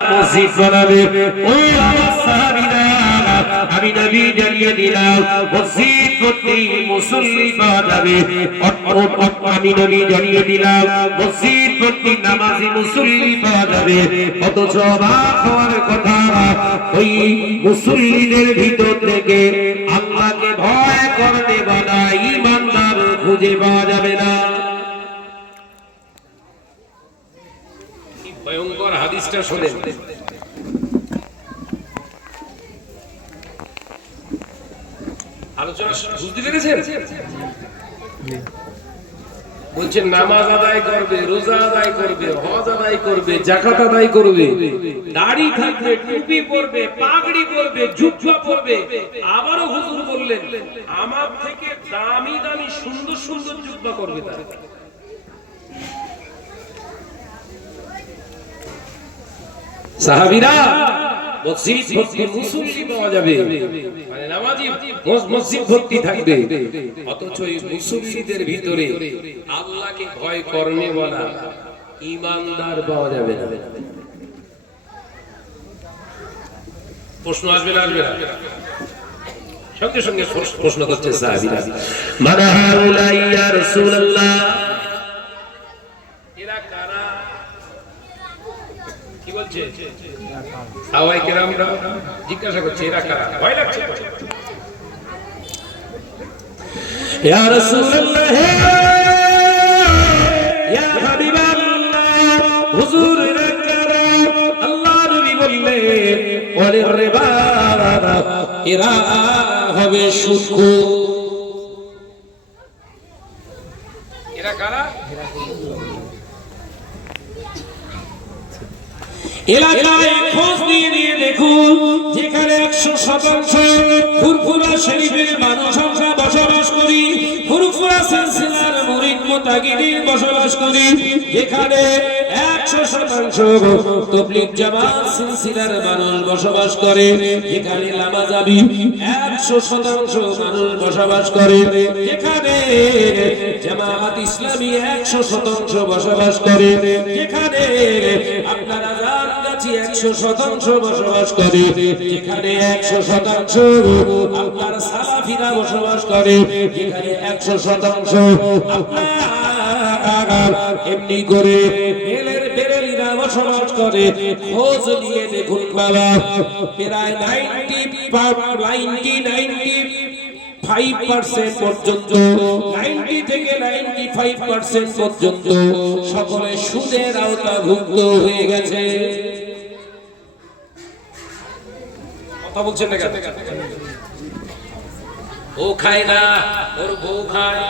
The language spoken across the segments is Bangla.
মসজিদ বানাবে। ও আমার সাহাবীরা, আমি নবী জানিয়ে দিলাম মসজিদ ভর্তি মুসল্লি পাওয়া যাবে। আমি নবী জানিয়ে দিলাম মসজিদ ভর্তি নামাজি মুসল্লি পাওয়া যাবে। অথচ অবাক হওয়ার কথা, ওই মুসল্লিদের ভিতর থেকে আল্লাহকে ভয় করতে বলা ঈমানদার খুঁজে পাওয়া যাবে না। ভয়ঙ্কর হাদিসটা শুনেন। আলোচনা বুঝতে পেরেছেন? বলছেন নামাজ আদায় করবে, রোজা আদায় করবে, হজ আদায় করবে, যাকাত আদায় করবে, দাড়ি থাকবে, টুপি পরবে, পাগড়ি পরবে, জুব্বা পরবে। আবারও হুজুর বললেন আমার থেকে দামি দামি সুন্দর সুন্দর জুব্বা করবে তারা। সাহাবীরা মসজিদ ভর্তি মুসল্লি পাওয়া যাবে, মানে নামাজি মসজিদ ভর্তি থাকবে, অথচ এই মুসল্লিদের ভিতরে আল্লাহকে ভয় করনে বলা ঈমানদার পাওয়া যাবে না। প্রশ্ন আসবে না? আসবে না? সঙ্গে সঙ্গে প্রশ্ন করছে সাহাবীরা, মান হাউলা ইয়া রাসূলুল্লাহ, এরা কারা? কি বলছে? সাহাবায়ে কেরামরা জিজ্ঞাসা করছে এরা কারা? ভয় লাগছে। ইয়া রাসূলুল্লাহ, ইয়া হাবিবাল্লাহ, হুজুর এরা কারা? আল্লাহ নবী বললেন ওরে রিবা, এরা হবে সুদখোর। এরা কারা? এলাকায় খোঁজ নিয়ে নিয়ে দেখুন, যেখানে 100% ফুরফুরা শরীফের মানুষ আমরা বসবাস করি, ফুরফুরা সিলসিলার মুরিদ মুতাকিদিন বসবাস করি, যেখানে 100% তাবলীগ জামাত সিলসিলার মানুষ বসবাস করে, যেখানে লামাযাবি 100% মানুষ বসবাস করে, যেখানে জামাত ইসলামী 100% বসবাস করে, যেখানে আপনারা 100% বসবাস করে, যেখানে 100% আপনার সালাফিরা বসবাস করে, যেখানে 100% আপনার এমনি করে বেরেলিরা বসবাস করে। খোঁজ নিয়ে দেখুন বাবা, প্রায় 95% পর্যন্ত, 90 থেকে 95% পর্যন্ত সকলে সুদের আওতাভুক্ত হয়ে গেছে। কথা বলছেন না কেন? ও খায় না, ওর বউ খায়।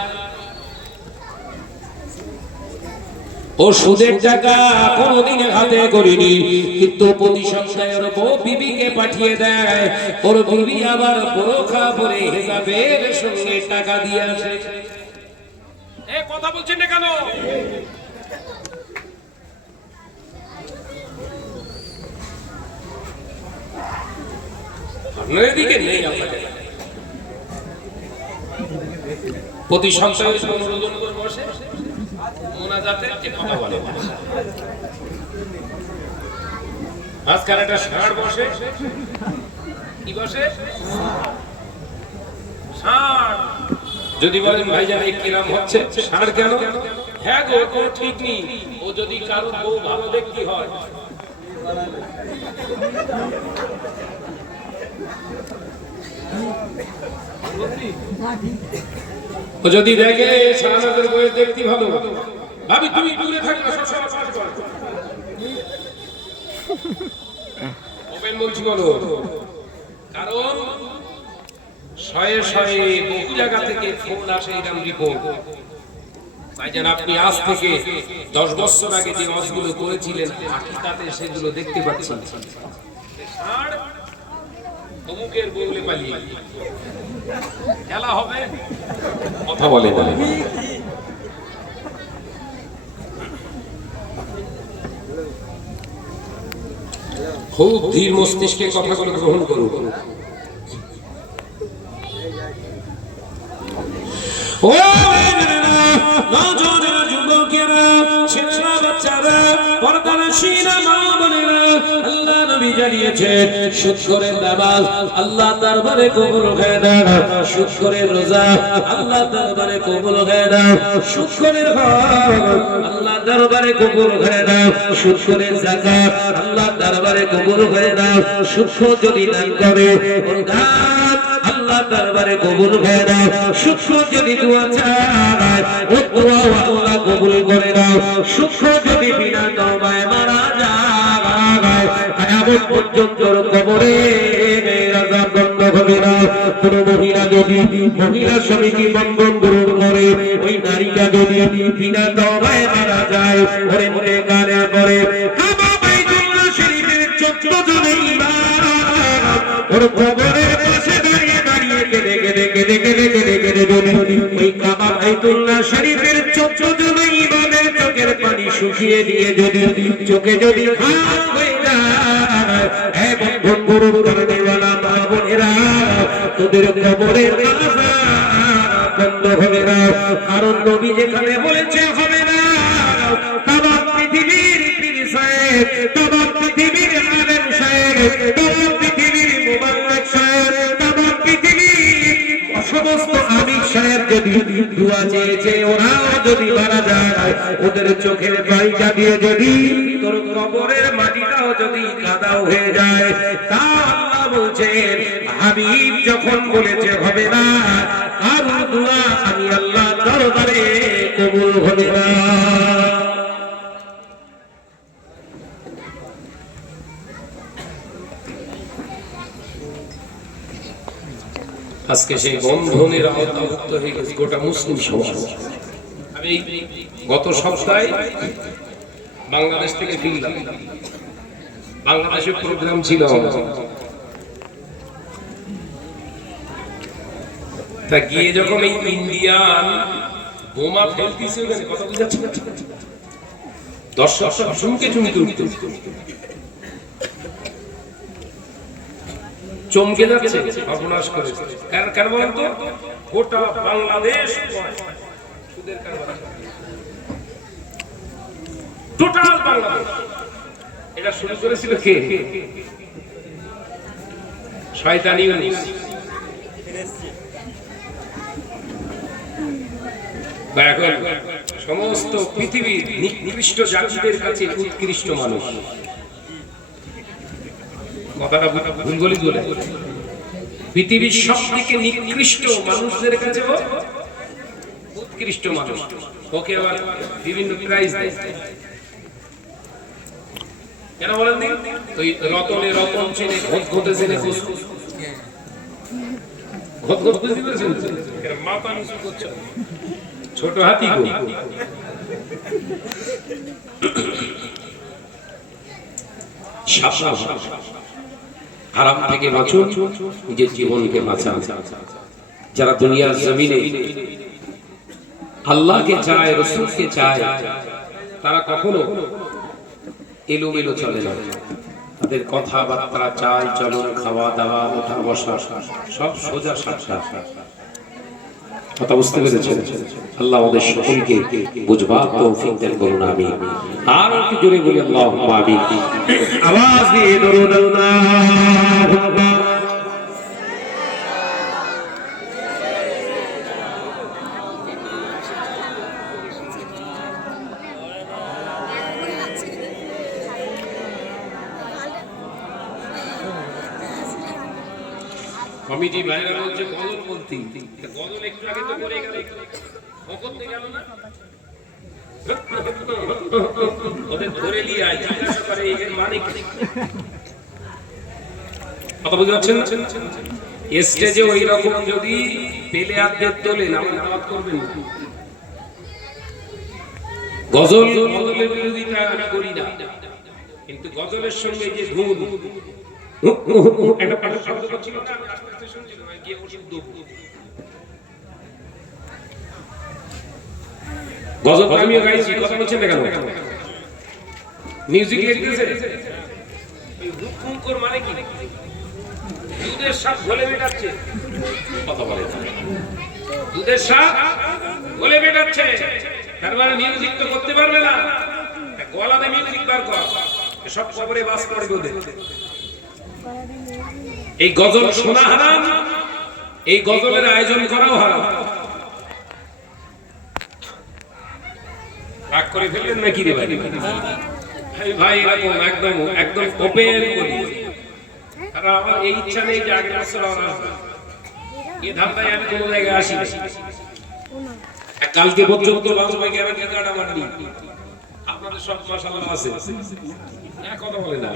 ও সুদের টাকা কোনদিন হাতে করিনি, কিন্তু প্রতি সপ্তাহে ওর বউ বিবিকে পাঠিয়ে দেয়, ওর বিবি আবার বোরখা পরে হিজাবের সঙ্গে টাকা দিয়ে আসে। এ কথা বলছেন না কেন? আপনার দিকে নেই আপনাদের প্রতি সপ্তাহে 15 জন করে বসে মোনাজাতের যে কথা বলে, আজকাল একটা ষাঁড় বসে। কি বসে? ষাঁড়। যদি বলেন ভাইজান এই কিরাম হচ্ছে, ষাঁড় কেন? হ্যাঁ গো, কোনো ঠিক নেই। ও যদি কারো বউ ভালো দেখতে হয়, ও যদি দেখে শাহনাজের বউয়ের দেখতে ভালো, ভাবি তুমি দূরে থাকবে, সবসময় কাজ করো। ওপেন বলছি বলো, কারণ শয়ে শয়ে বহু জায়গা থেকে ফোন আসে এরকম রিপোর্ট। ভাইজান আপনি আজ থেকে 10 বছর আগে যে হজগুলো করেছিলেন, হাকিকাতে সেগুলো দেখতে পাচ্ছেন। ষাঁড় অমুকের বউলে পালিয়ে খেলা হবে, কথা বলে না। খুব ধীর মস্তিষ্কে কথাগুলো গ্রহণ করুন। ও নওজোয়ান যুবকেরা, ছেলেরা, বাচ্চারা, পর্দানশীল মা বোনেরা, জানিয়েছে সুদ করে নামাজ আল্লাহ দরবারে কবুল হয় না, সুদ করে রোজা আল্লাহ দরবারে কবুল হয় না, সুদ করে হজ আল্লাহ দরবারে কবুল হয় না, সুদ করে যাকাত আল্লাহ দরবারে কবুল হয় না, সুদ যদি দান করে আল্লাহ দরবারে কবুল হয় না, সুদ যদি দোয়া চায় ও দোয়া আল্লাহ কবুল করে না, সুদ যদি বিনা তওবায় মারা যায় কিয়ামত পর্যন্ত কবরে আযাব বন্ধ হবে না। কোন মহিলা যদি মহিলা সমিতি বন্ধন গ্রহণ করে ওই নারীটা যদি বিনা তওবায় মারা যায় ওরে মনে গানে করে কাবা বাইতুল্লাহ শরীফের 14 জন ইমাম ওর কবরের পাশে দাঁড়িয়ে দাঁড়িয়ে কেঁদে যদি ওই কাবা বাইতুল্লাহ শরীফের 14 জন ইমামের চোখের পানি শুকিয়ে দিয়ে যদি চোখে যদি খারাপ হয়ে যায় হে বন্ধন গ্রহণ করনে ওয়ালা মা বোনেরা তোদের কবরের আযাব বন্ধ হবে না, কারণ নবী যেখানে বলেছে হবে না তামাম পৃথিবীর পীর সাহেব, তামাম পৃথিবীর আলেম সাহেব, তামাম পৃথিবীর মুবাল্লিগ সাহেব, তামাম পৃথিবীর সমস্ত আমির সাহেব যদি দোয়া চেয়েছে ওরাও যদি মারা যায় ওদের চোখের পানিটা দিয়ে যদি তোর কবরের মাটিটাও যদি কাদাও হয়ে যায় তা আল্লাহ বলছেন হাবিব যখন বলেছে হবে না আর দোয়া আমি আল্লাহ দরবারে কবুল হবে না। আজকে সেই বন্ধনের আওতাভুক্ত হয়ে গেছে গোটা মুসলিম সমাজ। আমি গত সপ্তাহে বাংলাদেশ থেকে ফিরলাম, বাংলাদেশে প্রোগ্রাম ছিল, তা গিয়ে যখন এই ইন্ডিয়ান বোমা ফেলতেছে কথা বুঝাচ্ছে দর্শক চমকে চমকে উঠতে চমকে যাচ্ছে, সর্বনাশ করেছে। কেন বলেন তো? গোটা বাংলাদেশ সুদের কারবার, টোটাল বাংলাদেশ। এটা শুরু করেছিল কে? শয়তানি ইউনুস। সমস্ত পৃথিবীর নিকৃষ্ট জাতিদের কাছে উৎকৃষ্ট মানুষ, কথাটা ভুল বলি বলে, পৃথিবীর সব থেকে নিকৃষ্ট মানুষদের কাছে উৎকৃষ্ট মানুষ। ওকে আবার বিভিন্ন প্রাইজ দেয়। কেন বলেন দিন? ওই রতনে রতন চেনে, ঘটঘটে চেনে, ঘটঘট বুঝতে পেরেছেন? মাথা নিচু করছে, ছোট হাতি গো। হারাম থেকে বাঁচুন, নিজের জীবনকে বাঁচান। যারা দুনিয়ার জমিনে আল্লাহকে চায়, রাসূলকে চায়, তারা কখনো এলোমেলো চলে না। তাদের কথাবার্তা, চাল চলন, খাওয়া দাওয়া, ওঠা বসা সব সোজা সাপটা। কথা বুঝতে পেরেছেন? আল্লাহ আমাদের সকলকে বুঝবার তৌফিক দান করুন, আমিন। আর একটু জোরে বলি আল্লাহুম্মা আমিন। আওয়াজ দিয়ে দরুদ আল্লাহুম্মা। কমিটি ভাইরা বলছে গজল বলতে, গজল একটু আগে তো করে গেল, করতে গেল না, ওদের ধরে নিয়ে আয়, জিজ্ঞাসা করে এর মানে কি। কথা বুঝতে পারছেন না? স্টেজে ওই রকম যদি পেলে আদের তোলেন, আমরা দাওয়াত করবেন না। গজলের বিরোধিতা আমি করি না, কিন্তু গজলের সঙ্গে যে ধুন, একটা পাঠক শব্দ করছিল না, আমি আস্তে আস্তে শুনছিলাম, গিয়ে ওষুধ দেবো। গজল আমিও গাইছি, কথা বলছেন না কেন? মিউজিক লিখতেছে, হুকুম মানে কি? দুধের স্বাদ ঘোলে মেটাচ্ছে, কথা বলে দুধের স্বাদ ঘোলে মেটাচ্ছে, তার মানে মিউজিক তো করতে পারবে না, গলাতে মিউজিক বার কর, সব খবরে বাস করবে ওদের। এই গজল শোনা হারাম, এই গজলের আয়োজন করাও হারাম। রাগ করে ফেললেন নাকি রে ভাই? ভাই এরকম একদম একদম ওপেন করি। আর আমার এই ইচ্ছা নেই যে আগের বছর এই ধান্দায় আমি কোনো জায়গায় আসি। কালকে পর্যন্ত বাজবে গ্যারান্টি কার্ড আমার নেই। আপনাদের সব মাশাআল্লাহ আছে, কথা বলে না।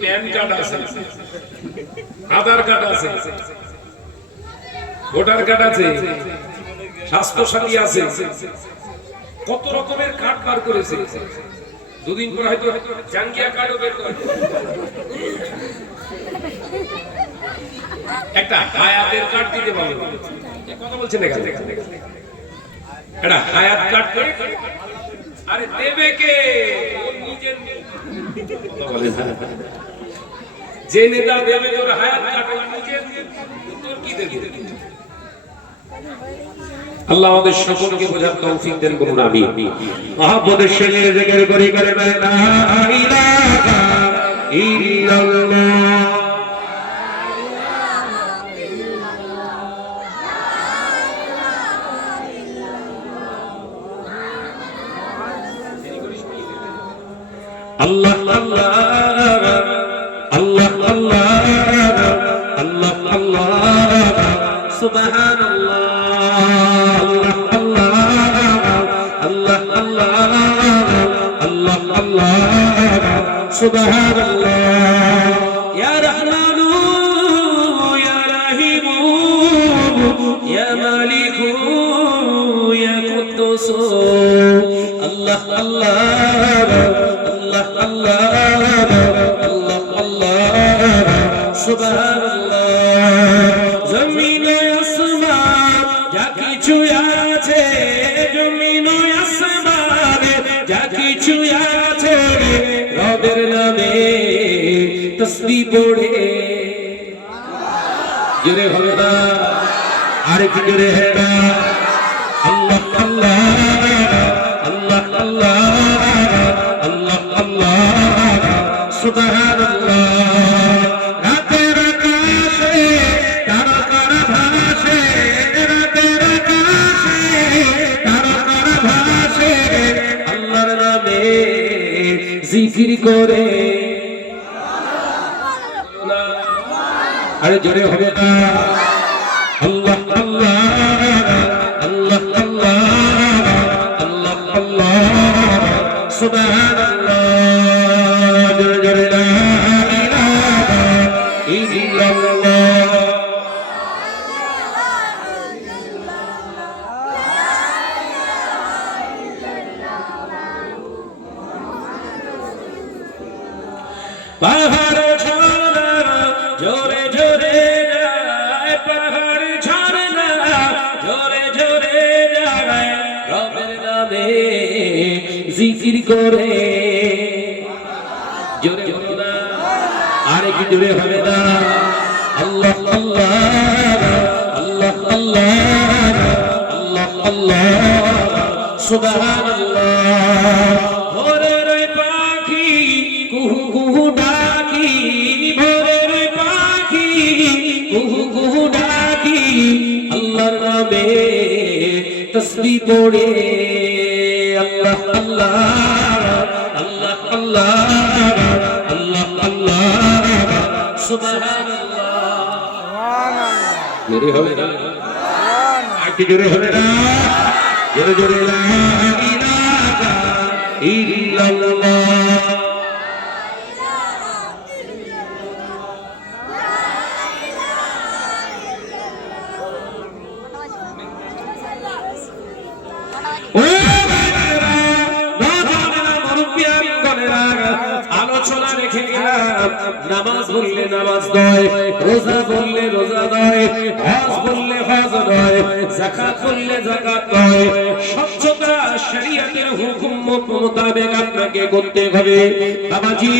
প্যান কার্ড আছে, আধার কার্ড আছে, ভোটার কার্ড আছে, স্বাস্থ্য সাথী আছে, কত রকমের কার্ড বার করেছে। দুদিন পর হয়তো জাঙ্গিয়া কার্ডও বের করবে। একটা হায়াতের কার্ড দিতে পারবে, কথা বলছেন এখানে। একটা হায়াত কার্ড করে আরে দেবে কে? নিজের যে নেতা দেবে তোর হায়াত কার্ড, নিজের তোর কি দেবে? আল্লাহ আমাদের সকলকে বোঝার তৌফিক দেন, বলুন আমিন। মহব্বতের সঙ্গে জিকির করি করে লা ইলাহা ইল্লাল্লাহ। আল্লাহ আল্লাহ আল্লাহ আল্লাহ আল্লাহ আল্লাহ সুবহানাল্লাহ। আল্লাহ আল্লাহ আল্লাহ আল্লাহ আল্লাহ সুবহানাল্লাহ। ইয়া রহমানু ইয়া রাহিমু ইয়া মালিকু ইয়া কুদ্দুস। আল্লাহ আল্লাহ আল্লাহ আল্লাহ আল্লাহ সুবহানাল্লাহ। জমিন আসমান যা কিছু আছে, জমিন আসমান যা কিছু আছে, রবের নামে তাসবিহ পড়ে। জোরে হবে না, আর কি জোরে হবে না? আল্লাহ আল্লাহ আল্লাহ আল্লাহ আল্লাহ আল্লাহ সুবহানাল্লাহ। রাতের আকাশে তারকার ভাসে, রাতের আকাশে তারকার ভাসে, আল্লাহর নামে জিকির করে। আরে জোরে হবে না? আল্লাহ আল্লাহ আল্লাহ আল্লাহ আল্লাহ আল্লাহ সুবহানাল্লাহ। জোরে জোরে লা ইলাহা ইল্লাল্লাহ। পাহাড় ঝর্ণা জোরে জোরে যায়, পাহাড় ঝর্ণা জোরে জোরে যায়, রবের নামে জিকির করে। জোরে বলো না, আর কি জোরে হবে না? আল্লাহ আল্লাহ আল্লাহ আল্লাহ আল্লাহ আল্লাহ সুবহানাল্লাহ। ভোরের পাখি কুহু কুহু ডাকি, ভোরের পাখি কুহু কুহু ডাকি, আল্লাহর নামে তাসবিহ পড়ে। আল্লাহ আল্লাহ আল্লাহ আল্লাহ আল্লাহ আল্লাহ সুবহানাল্লাহ। জোরে হবে না? আর কি জোরে হবে না? জোরে জোরে লা ইলাহা ইল্লাল্লাহ। আলোচনা রেখে গেলাম, নামাজ বললে নামাজ নয়, রোজা বললে রোজা নয়, হজ বললে হজ নয়, যাকাত বললে যাকাত নয়। স্বচ্ছতা শরীয়তের হুকুম মোতাবেক আপনাকে করতে হবে। বাবাজি,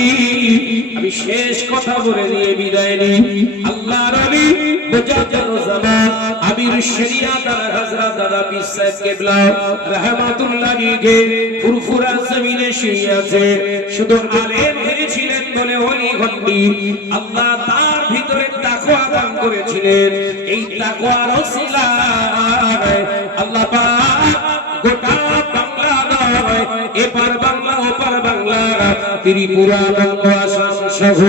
আমি শেষ কথা বলে নিয়ে বিদায় নিই। আল্লাহর নবী মুজাদ্দিদুজ্জামান আমির শরিয়াত হযরত দাদা পীর সাহেব কিবলা রাহমাতুল্লাহি আলাইহি ফুরফুরা জমিনে শুয়ে আছে। শুধু আলেম হয়েছিলেন ছিলেন বলে ওলি হননি, আল্লাহ তার ভিতরে তাকওয়া দান করেছিলেন। এই তাকওয়ার ওসিলায় আল্লাহ পাক গোটা বাংলা নয়, এপার বাংলা ওপার বাংলা, ত্রিপুরা, বাংলা, আসাম সহ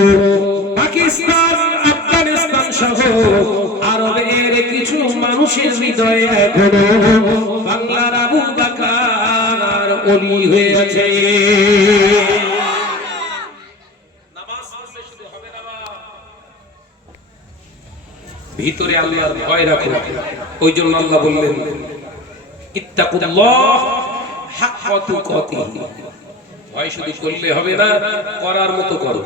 পাকিস্তান, আফগানিস্তান সহ আরবের কিছু মানুষের হৃদয়ে এখনো বাংলার আবু বকর ওলি হয়ে আছে। নামাজ পড়লে শুধু হবে না, ভিতরে আল্লাহর ভয় রাখো। ওই জন্য আল্লাহ বললেন ইত্তাকুল্লাহ হাক্কা তুকাতিহি, ভয় শুধু করলে হবে না, করার মতো করো।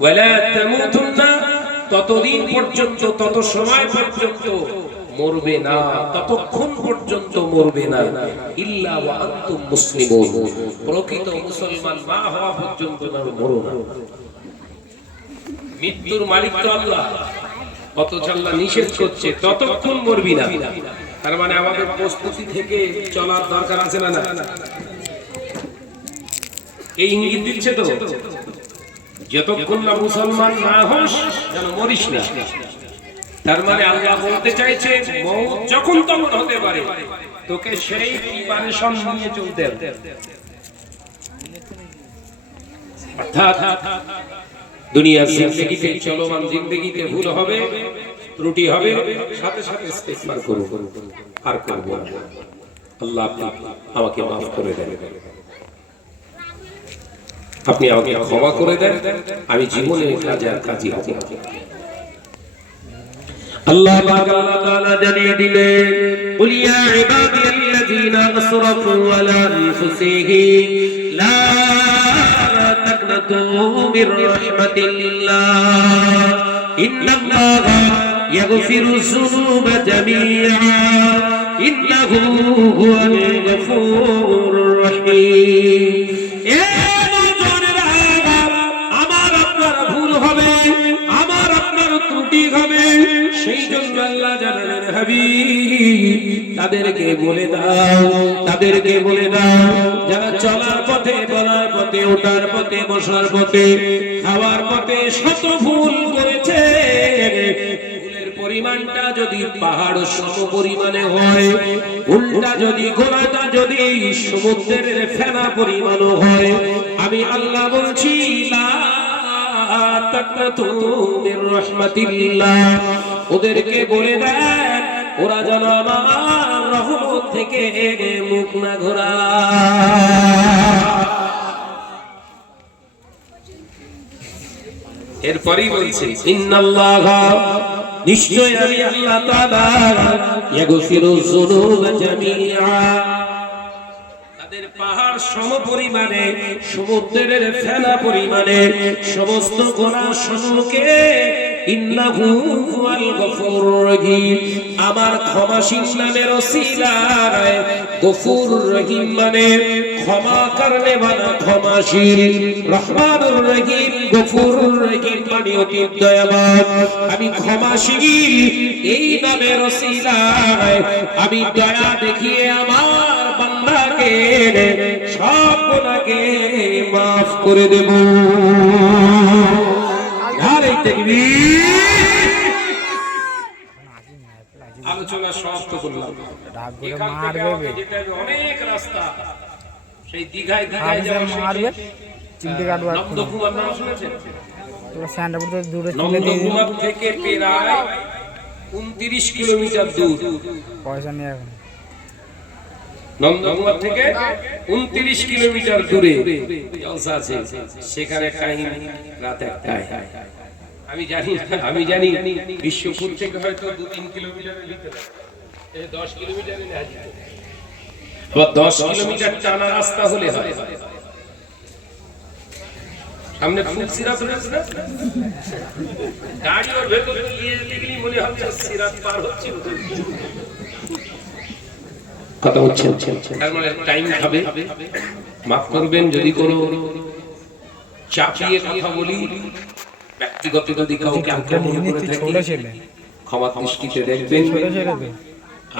ওয়ালা তামুতুন্না, ততদিন পর্যন্ত, তত সময় পর্যন্ত মরবে না, ততক্ষণ পর্যন্ত মরবে না, ইল্লা ওয়া আনতুম মুসলিমুন, প্রকৃত মুসলমান না হওয়া পর্যন্ত মরো না। মৃত্যুর মালিক তো আল্লাহ, অথচ আল্লাহ নিষেধ করছে ততক্ষণ মরবি না। তার মানে আমাদের প্রস্তুতি থেকে চলার দরকার আছে না? এই ইঙ্গিত দিচ্ছে তো, যতক্ষণ না মুসলমান না হোস যেন মরিস না। তার মানে আল্লাহ বলতে চাইছে মওত যখন তখন হতে পারে, তোকে সেই প্রিপারেশন নিয়ে চলতে হবে। অর্থাৎ দুনিয়ার জিন্দেগিতে, চলমান জিন্দেগিতে ভুল হবে, ত্রুটি হবে, সাথে সাথে ইস্তেগফার করো, আর করব না। আল্লাহ আমাকে মাফ করে দেন, আপনি আমাকে ক্ষমা করে দেন, আমি জীবনে কাজে আর কাজী হব। আল্লাহ পাক আল্লাহ তাআলা জানিয়ে দিলেন কুল ইয়া ইবাদিয়াল্লাযীনা আসরাফু আলা আনফুসিহিম লা তাকনাতু মির রাহমাতিল্লাহ ইন্নাল্লাহা ইয়াগফিরুয যুনুবা জামিআ ইন্নাহু হুয়াল গফুরুর রহিম। আমার আপনার ভুল হবে, আমার আপনার ত্রুটি হবে, সেই জন্য আল্লাহ জানালেন হাবিব তাদেরকে বলে দাও, তাদেরকে বলে দাও যারা চলার পথে, বলার পথে, ওঠার পথে, বসার পথে, খাওয়ার পথে শত ভুল করেছে, ভুলের পরিমাণটা যদি পাহাড় সম পরিমাণে হয়, উল্টা যদি গোলাটা যদি সমুদ্রের ফেনা পরিমাণও হয়, আমি আল্লাহ বলছি লা তাকনাতু মির রাহমাতিল্লাহ, ওদেরকে বলে দেন ওরা যেন আমার রহমত থেকে মুখ না ঘোরায়। এরপরই বলছে ইন্নাল্লাহা, নিশ্চয় আমি আল্লাহ তাআলা ইয়াগফিরুয যুনুবা জামিআ, তাদের পাহাড় সম পরিমাণে, সমুদ্রের ফেনা পরিমাণে সমস্ত গুনাহ সমূহকে ইন্নাহু হুয়াল গফুরুর রহিম, আমার ক্ষমাশীল নামের ওসিলায়, গফুরুর রহিম মানে ক্ষমা করনে वाला, ক্ষমাশীল, রহমানুর রহিম, গফুরুর রহিম মানে অতি দয়াবান, আমি ক্ষমাশীল, এই নামের ওসিলায় আমি দয়া দেখিয়ে আমার বান্দাকে সব গুনাহকে maaf করে দেব। আলোচনা সমাপ্ত করলাম। যেটা অনেক রাস্তা, সেই দীঘায় নন্দকুমার নাম শুনেছেন? নন্দকুমার থেকে প্রায় 29 কিলোমিটার দূর। নন্দকুমার থেকে 29 কিলোমিটার দূরে জলসা আছে, সেখানে টাইম রাত 1টায়। আমি জানি বিশ্বপুর থেকে হয়তো 2-3 কিলোমিটারের ভিতরে, 10 কিলোমিটারে না, 10 কিলোমিটার টানা রাস্তা হলে হয়। সামনে ফুলসিরাত রয়েছে না, গাড়ি ওর ভেতরে নিয়ে দেখলি মনে হচ্ছে সিরাত পার হচ্ছে। কথা হচ্ছে, তার মানে টাইম খাবে, মাফ করবেন যদি কোনো চাপিয়ে কথা বলি, ব্যক্তিগত যদি কাউকে আক্রমণ করে থাকি ক্ষমা দৃষ্টিতে দেখবেন।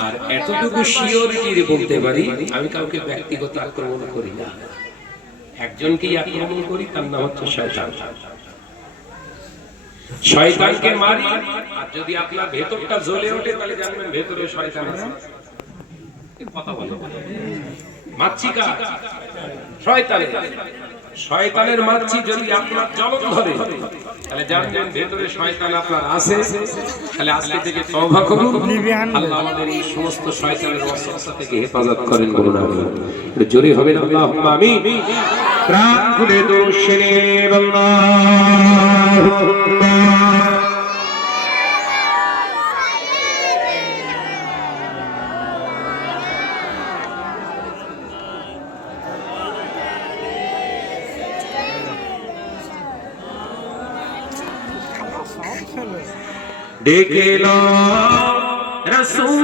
আর এতটুকু শিওরিটি বলতে পারি আমি কাউকে ব্যক্তিগত আক্রমণ করি না, একজনকেই আক্রমণ করি, তার নাম হচ্ছে শয়তান। শয়তানকে মারি, আর যদি আপনার ভেতরটা জ্বলে ওঠে তাহলে জানবেন ভেতরে শয়তান আছে। কথা বলো, মাছি কার? শয়তানের। শয়তানের মাছি যদি আপনার জ্বলন ধরে তাহলে জানবেন ভেতরে শয়তান আপনার আছে। তাহলে আজকে থেকে তওবা করুন, আল্লাহ আমাদের এই সমস্ত শয়তানের ওয়াসওয়াসা থেকে হেফাজত করেন। বলুন আমিন। একটু জোরে হবে না? আল্লাহুম্মা আমিন। প্রাণ খুলে দোষে আল্লাহুম্মা দেখিল রাসূলুল্লাহ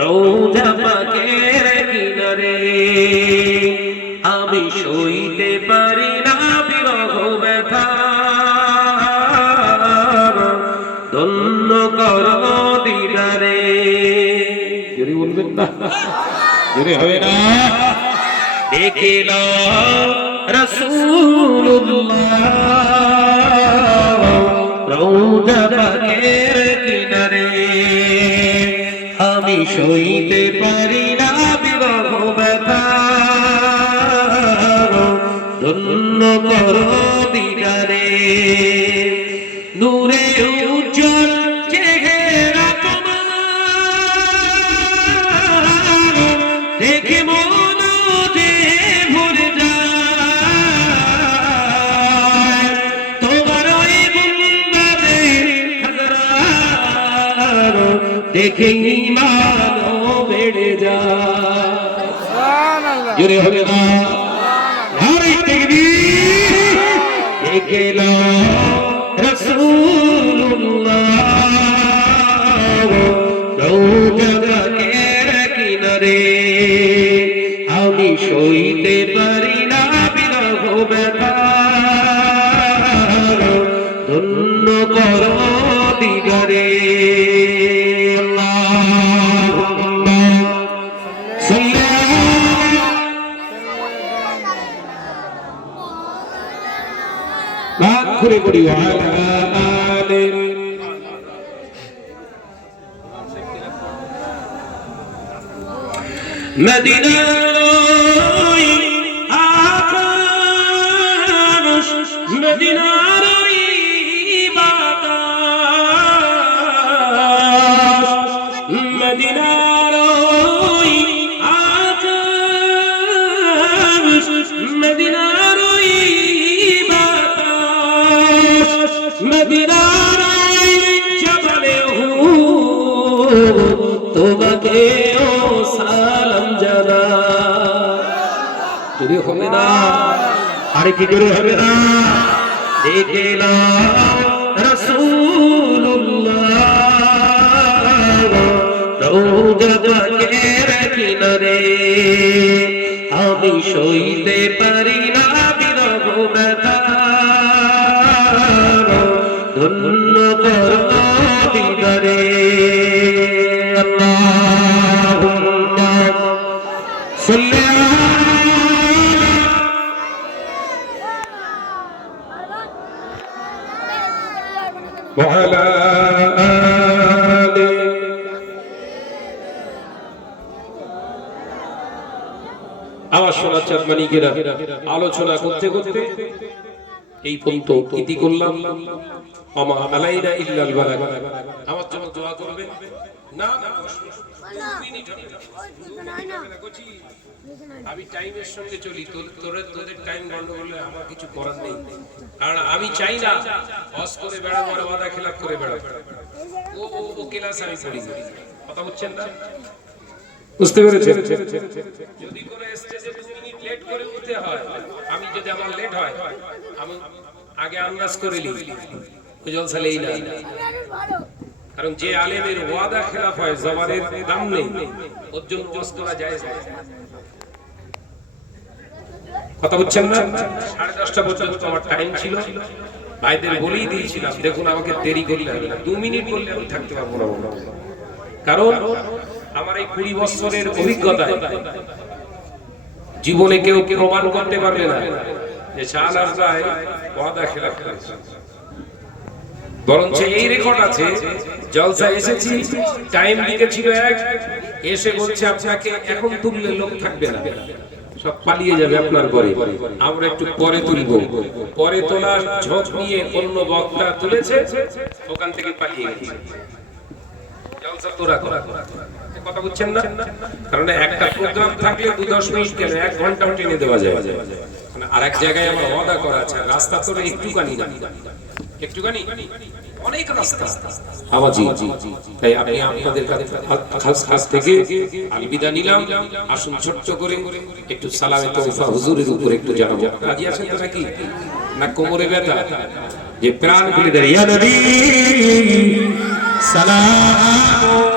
রওজা পাকের কিনারে, আমি সইতে পারি না বিরহ ব্যথা, ধন্য কর দিদারে। যদি বলবেন না, যদি হবে না। দেখিল রাসূলুল্লাহ রওজা পাকের কিনারে, আমি সইতে পারি না বিরহ ব্যথা, ধন্য কর দিদারে। নূরে উজ্জ্বল চেহারা তোমার, দেখে মন যে ভরে যায়, তোমার ওই গুণবাদে হাজার দেখে ঈমানও বেড়ে যায়। জোরে হবে না? নারে তাকবীর। দেখিল রাসূলুল্লাহ রওজা পাকের কিনারে, আমি সইতে পারি না বিরহ ব্যথা, ধন্য কর দিদারে। আল্লাহুম্মা সাল্লি আলা ঘুরে ঘুরে ওয়ালা আলে। মদিনার আকাশ, মদিনার বাতাস, মদিনার আকাশ, মদিনার বাতাস, মদিনার জবানে হুদ তোমাকে ও সালাম জানা। যদি হবে না, আরে কি করে হবে না? দেখিল রাসূলুল্লাহ রওজা পাকের কিনারে, আমি সইতে পারি না বিরহ ব্যথা, ধন্য কর দিদারে। আল্লাহুম্মা সাল্লি ওয়ালা আলে। আমার সোনা চাঁদমানিকেরা, আলোচনা করতে করতে এই পর্যন্ত ইতি করলাম। আমা আলাইনা ইল্লাল বালাগ। আমার জন্য দোয়া করবেন। না না, 2 মিনিট হবে না, 2 মিনিট হবে না। কোচি আমি টাইমের সঙ্গে চলি, তোদের টাইম গন্ডগোল হলে আমার কিছু করার নেই। কারণ আমি চাই না হজ করে বেড়াবো আর ওয়াদা খেলাপ করে বেড়াবো। ও ক্লাস আমি করি। কথা বুঝছেন না? বুঝতে পেরেছেন? যদি কোনো স্টেজে 2 মিনিট লেট করে উঠতে হয়, আমি যদি আমার লেট হয়, আমি আগে আন্দাজ করে নিই ওই জলসা লেই না। কারণ যে আলেমের ওয়াদা খেলাফ হয়, জবানের দাম নেই, ওর জন্য ওয়াজ করা যায়। কথা বুঝছেন না? 10:30 পর্যন্ত আমার টাইম ছিল, ভাইদের বলেই দিয়েছিলাম দেখুন আমাকে দেরি করলে হবে না, 2 মিনিট করলে আমি থাকতে পারবো না। কারণ আমার এই 20 বছরের অভিজ্ঞতা জীবনে কেউ প্রমাণ করতে পারবে না যে শাহনাজ ভাই ওয়াদা খেলাফ করেছে। বরঞ্চ এই রেকর্ড আছে, জলসা এসেছি, টাইম লিখেছিল এক, এসে বলছে আপনাকে এখন তুললে লোক থাকবে না, সব পালিয়ে যাবে আপনার পরে, আমরা একটু পরে তুলবো। পরে তোলার ঝোঁক নিয়ে অন্য বক্তা তুলেছে, ওখান থেকে পালিয়ে গেছে। জলসা তোরা করা কথা বুঝছেন না? কারণ একটা প্রোগ্রাম থাকলে 2-10 মিনিট কেন 1 ঘন্টাও টেনে দেওয়া যায়। আর এক জায়গায় আমার ওয়াদা করা আছে, রাস্তা তো একটুখানি না, একটুখানি অনেক রাস্তা আওয়াজি। তাই আমি আপনাদের কাছ থেকে বিদায় নিলাম। আসুন ছোট্ট করে একটু সালামে তৌফা হুজুরের উপর একটু জানাবো। রাজি আছেন তো নাকি? না কোমরে ব্যথা? যে প্রাণ খুলে দেয়, ইয়া নবী সালাম